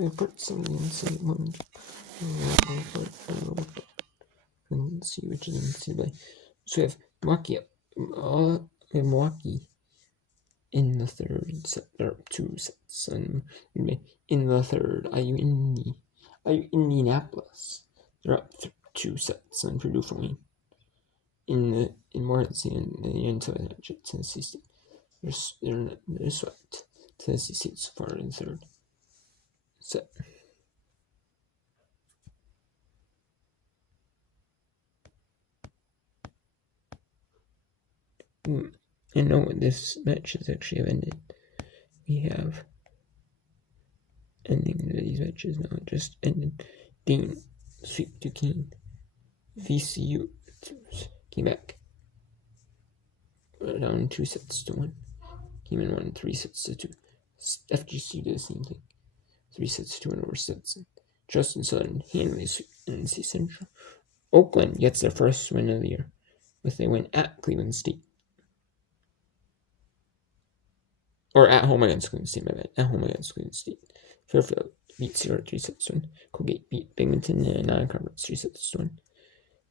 So we put something inside one. And see which is inside by. So we have Milwaukee in the third set. There are 2 sets. And in the third, IU Indianapolis. They're up 2 sets. And Purdue falling. In Morgancy and the Utah Tennessee State. They're swept. Tennessee State so far in third set. I know this match has actually ended. We have ending to these matches now. It just ended. Dean sweep Duquesne. VCU came back. Down 2 sets to 1. Came in 1 3 sets to 2. FGC did the same thing. 3 sets to 2 over Stetson. Justin Southern handily sweep NC Central. Oakland gets their first win of the year with a win at Cleveland State. Or at home against Cleveland State, my bad. At home against Cleveland State. Fairfield beats 0 3 sets to 1. Colgate beat Binghamton in a non-conference 3 sets to 1.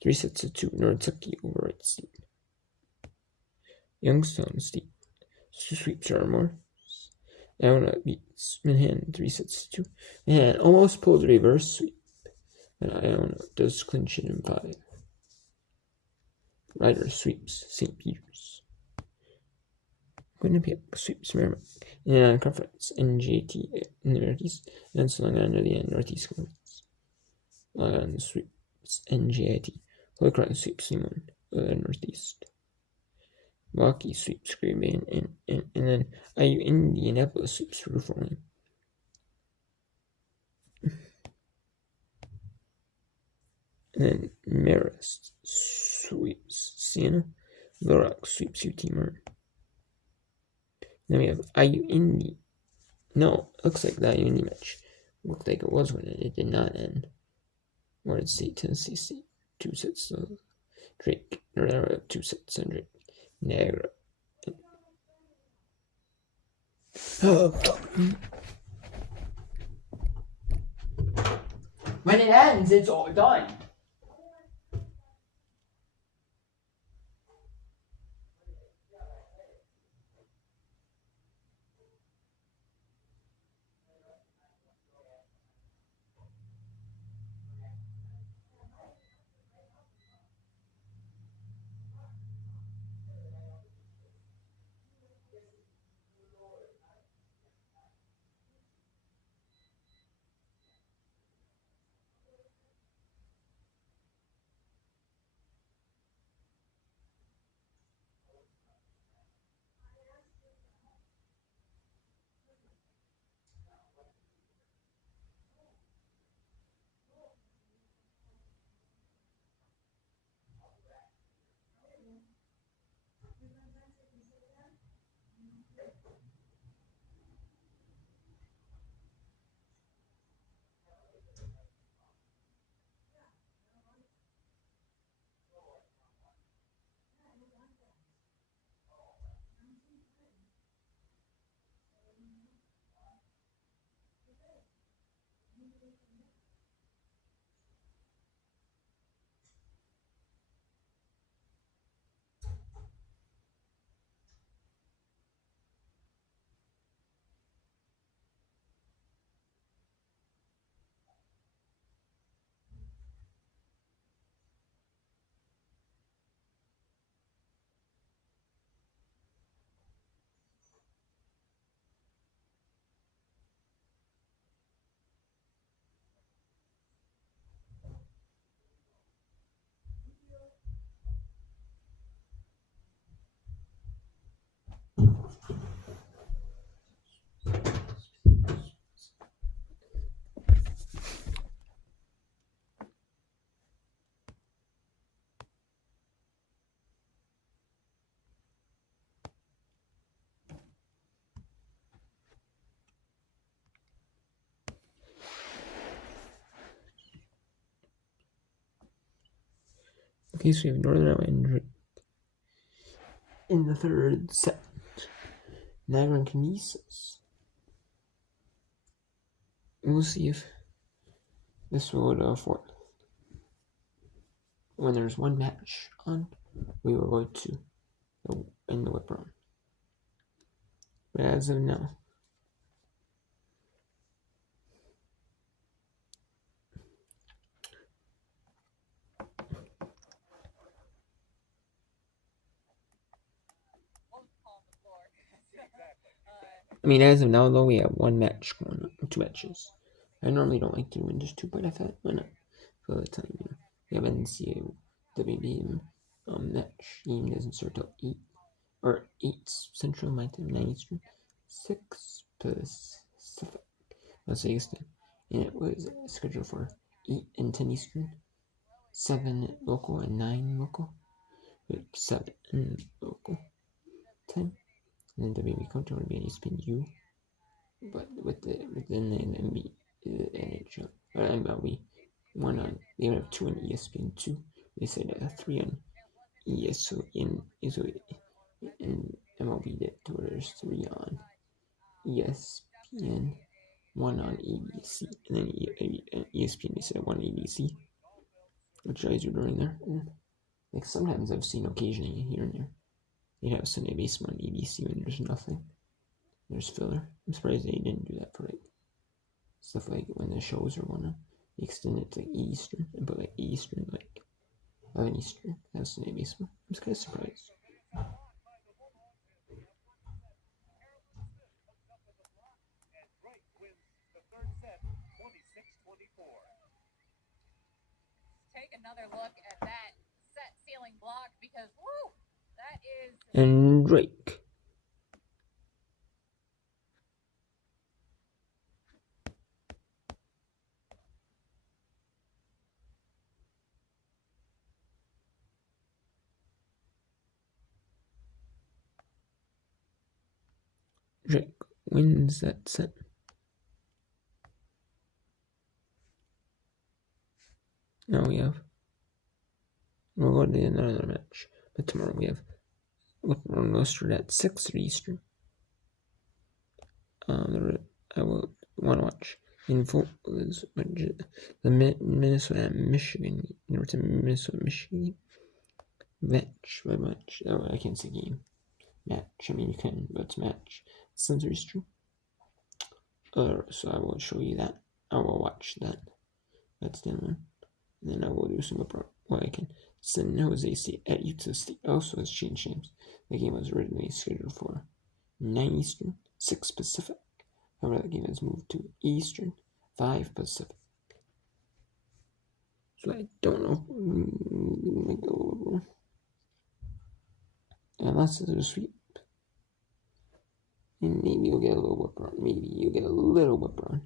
3 sets to 2. North Kentucky over Wright State. Youngstown State sweeps Charlemore. Iona beats Manhattan 3 sets to 2. Manhattan almost pulled a reverse sweep, and Iona does clinch it in 5. Rider sweeps St. Peter's. Quinnipiac sweeps Merrimack in a non-conference NJT in the Northeast, and so Long Island under the end Northeast Conference. Long Island sweeps NJIT. Holy Cross sweeps Limon in the Northeast. Milwaukee sweeps Green Bay, and then IU Indianapolis sweeps Purdue Falling. And then Marist sweeps Siena. Little Rock sweeps UT Martin. Then we have IU Indy. No, it looks like the IU Indy match looked like it was winning. It did not end. Morehead State, Tennessee State, 2 sets to Drake. 2 sets on Drake. Niagara. When it ends, it's all done. Okay, so we have Northern Iowa and Drake in the third set. Niagara and Canisius we'll see if this will afford. When there's one match on, we will go to in the whip round. But as of now, as of now though, we have one match going on, 2 matches. I normally don't like doing just 2, but I thought, why not? For the time, we have NCAA WB match. Game doesn't start till 8 Central, my time, 9 Eastern, 6 Pacific. Let's say Eastern, and it was scheduled for 8 and 10 Eastern, 7 local and 9 local, 7 local time. And then WB Countdown would be on ESPN U, but within the NHL or MLB, one on they would have 2 on ESPN 2. They said 3 on ESPN, and MLB did to where there's 3 on ESPN, 1 on ABC, and then ESPN they said 1 on ABC, which guys are doing there. And like sometimes I've seen occasionally here and there they'd have Sunday Baseball on ABC when there's nothing. There's filler. I'm surprised they didn't do that for like stuff like when the shows are on. They extend it to Eastern and put like Eastern, like 11 Eastern. That's Sunday Baseball. I'm just kind of surprised. Take another look at that set ceiling block because woo, that is. And Drake. Drake wins that set. Now we'll go to another match, but tomorrow we have listed at 6 Eastern. I will want to watch in full is the Minnesota Michigan Michigan match by match. Oh, I can't say game match. I mean you can, but it's match. Center Eastern. So I will show you that. I will watch that. That's the one. And then I will do some I can. San Jose State at Utah State also has changed names. The game was originally scheduled for 9 Eastern, 6 Pacific. However, the game has moved to Eastern, 5 Pacific. So I don't know. Unless it's a sweep. And maybe you'll get a little whip run. Maybe you'll get a little whip run.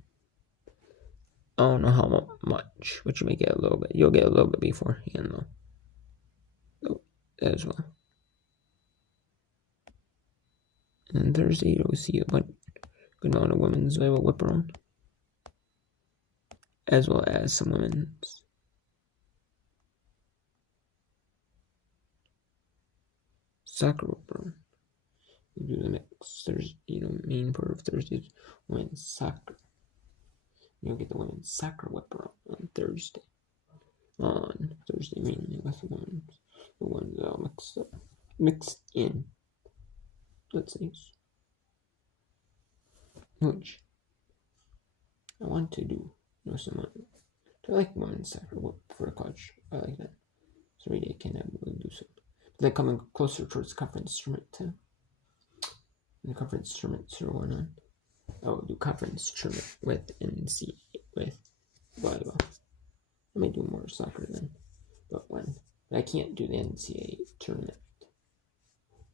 I don't know how much, but you may get a little bit. You'll get a little bit beforehand, though. So, as well. And Thursday, you'll see a good amount of women's whip around, as well as some women's. Soccer whip around. We do the mix. There's, main part of Thursday's women's soccer. You'll get the women's soccer whip around on Thursday. On Thursday, mainly with the ones all mixed in. Let's see. Which I want to do. Some. I like women's soccer whip for a coach. I like that. So maybe I can do something. But they're coming closer towards conference tournament too. And the conference tournaments are going on. I will do conference tournament with NCAA with volleyball. I may do more soccer then, but I can't do the NCAA tournament.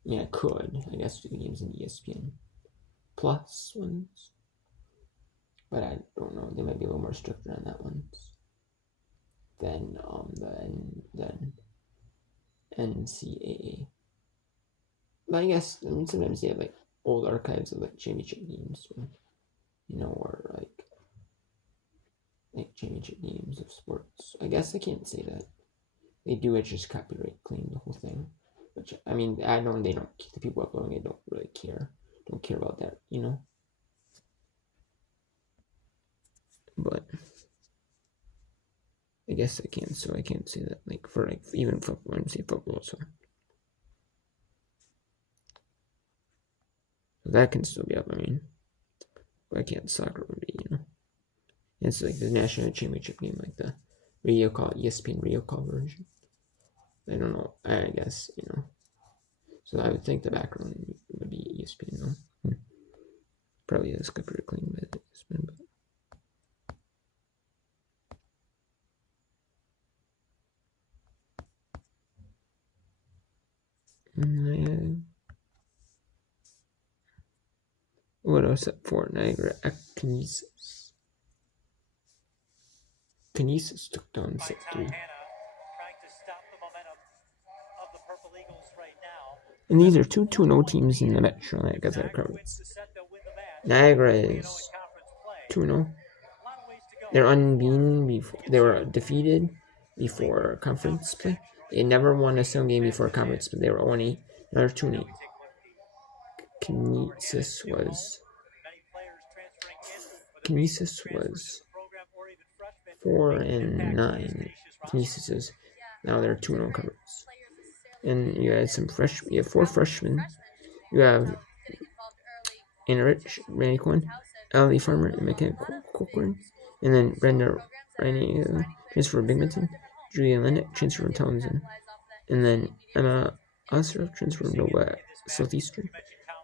I mean, I could. I guess do the games in ESPN Plus ones, but I don't know. They might be a little more stricter on that ones than NCAA. But I guess sometimes they have like old archives of like championship games, or like championship games of sports. I guess I can't say that. They do it, just copyright claim the whole thing. Which, I mean, I know they don't, the people uploading it don't really care. Don't care about that, but I guess I can't. So I can't say that like for like even football. I'm saying football, so that can still be up. I mean, but I can't soccer would be, It's like the national championship game, like the radio call, ESPN radio call version. I don't know. I guess So I would think the background would be ESPN though. Probably is pretty clean by ESPN, but. What else up for Niagara Kinesis? Kinesis took down set 3. And these are two 2-0 teams in the Metro Atlantic Athletic Conference. Niagara is 2-0. They're unbeaten before. They were defeated before conference play. They never won a single game before conference, but they were 0-8. Now they're 2-8. Kinesis was 4-9. Kinesis is now they're 2-0 conference. And you had some freshmen. You have 4 freshmen. You have Enrich, Randy Quinn, Ali Farmer, and McKenna Cochran. And then Brenda Rainey, transfer from Binghamton. Julia Lennox, transfer from Townsend. And then Emma Osser, transfer from Nova Southeastern.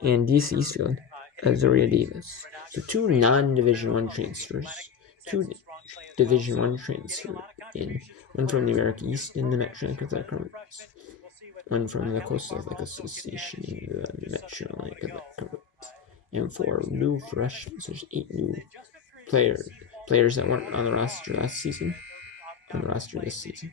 And DC Eastfield, Azoria Davis. So 2 non-Division 1 transfers. 2 Division 1 transfers in. One from the American East in the Metro Athletic Conference. One from the Coastal Athletic Association in the Metro Athletic Conference. And 4 new freshmen. So there's 8 new players that weren't on the roster last season. On the roster this season.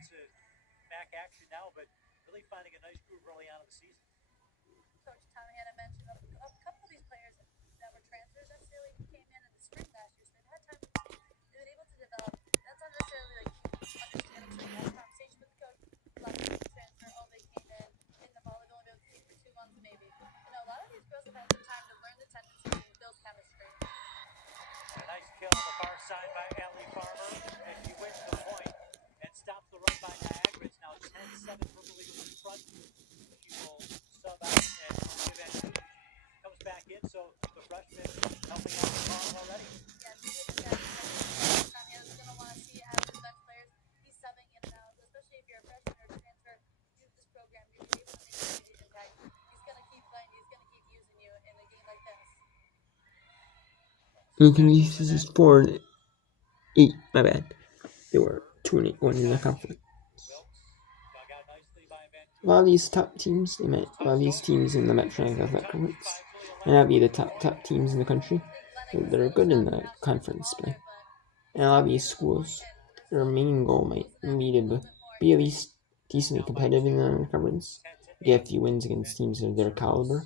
Side by Ali Farmer, and she wins the point and stops the run by Niagara. It's now 10-7 Purple Eagles in front. She will sub out and eventually comes back in. So the freshman helping out the ball already. Is going to want to see as the bench players he's subbing in and out, especially if you're a freshman or transfer to this program. You're able to make a immediate impact. He's going to keep playing. He's going to keep using you in a game like this. This is 4-8. My bad. They were 2-8 going in the conference. A lot of these top teams, a lot of these teams in the Metro Athletic Conference may not be the top teams in the country, but they're good in the conference play. And a lot of these schools, their main goal might be to be at least decently competitive in the conference, get a few wins against teams of their caliber.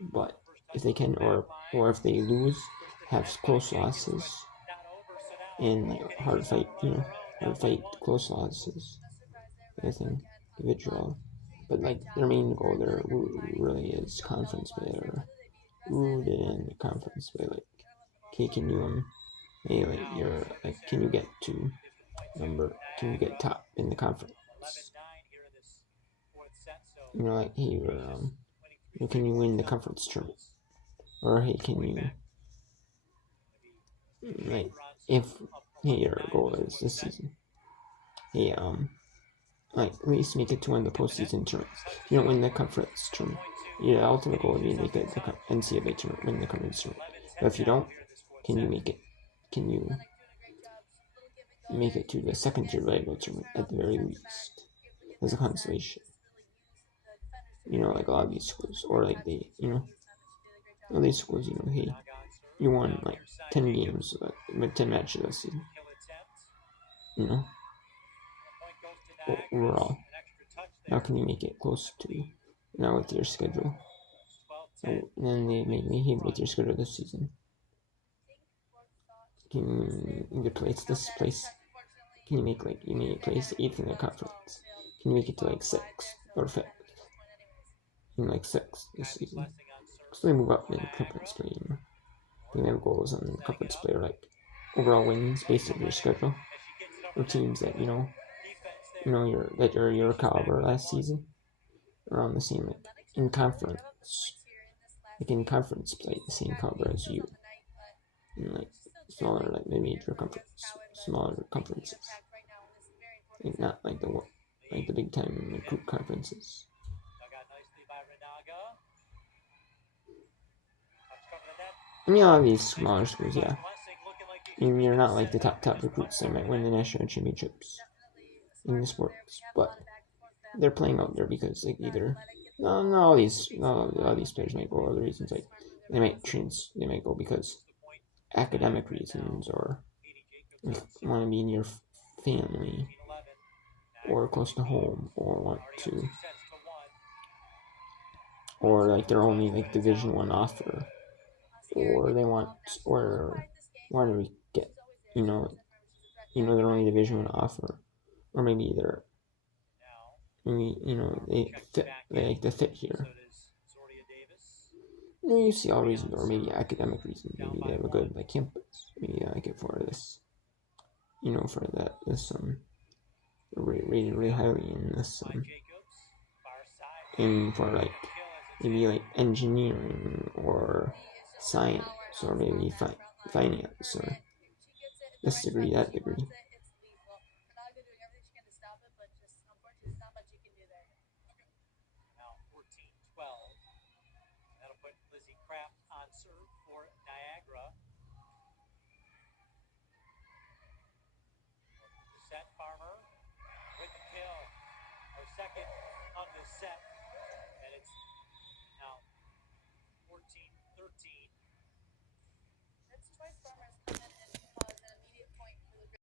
But if they can, or if they lose, have close losses. And like hard fight, close losses. I think individual, but like their main goal there really is conference play. They're rooted in the conference play. Like, okay, can you can you get to can you get top in the conference? Like, hey, can you win the conference tournament? Or hey, can you like if your goal is this season, hey, like at least make it to win the postseason tournaments. If you don't win the conference tournament, your ultimate goal would be to make it the NCAA tournament, win the conference tournament. But if you don't, can you make it? Can you make it to the second tier volleyball tournament at the very least as a consolation? Like a lot of these schools, or like all these schools, hey, you won like 10 games, 10 matches last season. Overall, how can you make it close to now with your schedule? And then they make me hate with your schedule this season. Can you place this place? Can you make you may place 8th in the conference? Can you make it to like 6th or 5th? Like 6th this season. So they move up in conference play. They have goals on conference play, like overall wins based on your schedule, or teams that you know your caliber last season, around the same in conference, in conference play the same caliber as you, in smaller mid-major smaller conferences, not like the big time group conferences. I mean, a lot of these smaller schools, yeah. I mean, you're not like the top recruits that might win the national championships in the sports, but they're playing out there because either all these players might go for other reasons, they might go because academic reasons, or want to be near family or close to home, or want to, or they're only Division 1 offer, or they want to get their only Division 1 offer, or maybe they like the fit here. You see all reasons, or maybe academic reasons. Maybe they have a good campus. Maybe I get for this, for this rated really highly in this in for maybe engineering or science, or maybe finance, or this degree, that degree. Now 14-12. That'll put Lizzie Kraft on serve for Niagara. The set Farmer with the kill. Our second of the set. And it's now 14-13. That's twice Farmer's come in